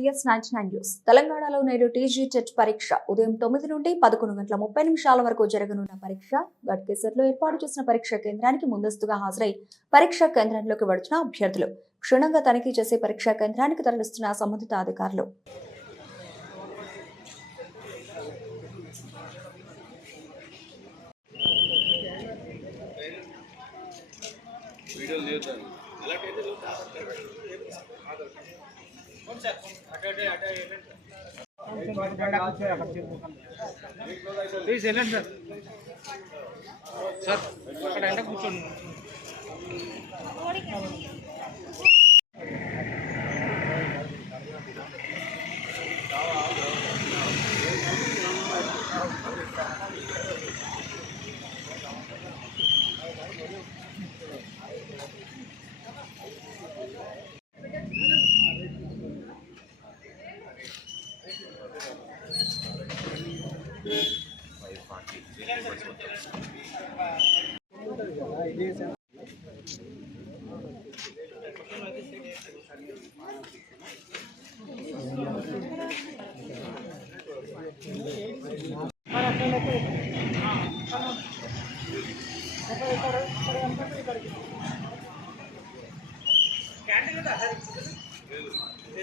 TS ninety nine news. తెలంగాణలో నేడు TG TET పరీక్ష. ఉదయం తొమ్మిది నుండి పదకొండు గంటల ముప్పై నిమిషాల వరకు జరగనున్న పరీక్ష గట్కేసర్లో ఏర్పాటు చేసిన పరీక్ష కేంద్రానికి ముందస్తుగా హాజరై పరీక్షా కేంద్రంలోకి వెడుతున్న అభ్యర్థులు. క్షుణ్ణంగా తనిఖీ చేసి పరీక్షా కేంద్రానికి తరలిస్తున్న సంబంధిత అధికారులు. ప్లీజ్ వెళ్ళండి సార్. సార్ అక్కడ ఎండ కూర్చోండి. క్యాంటీన్ కదా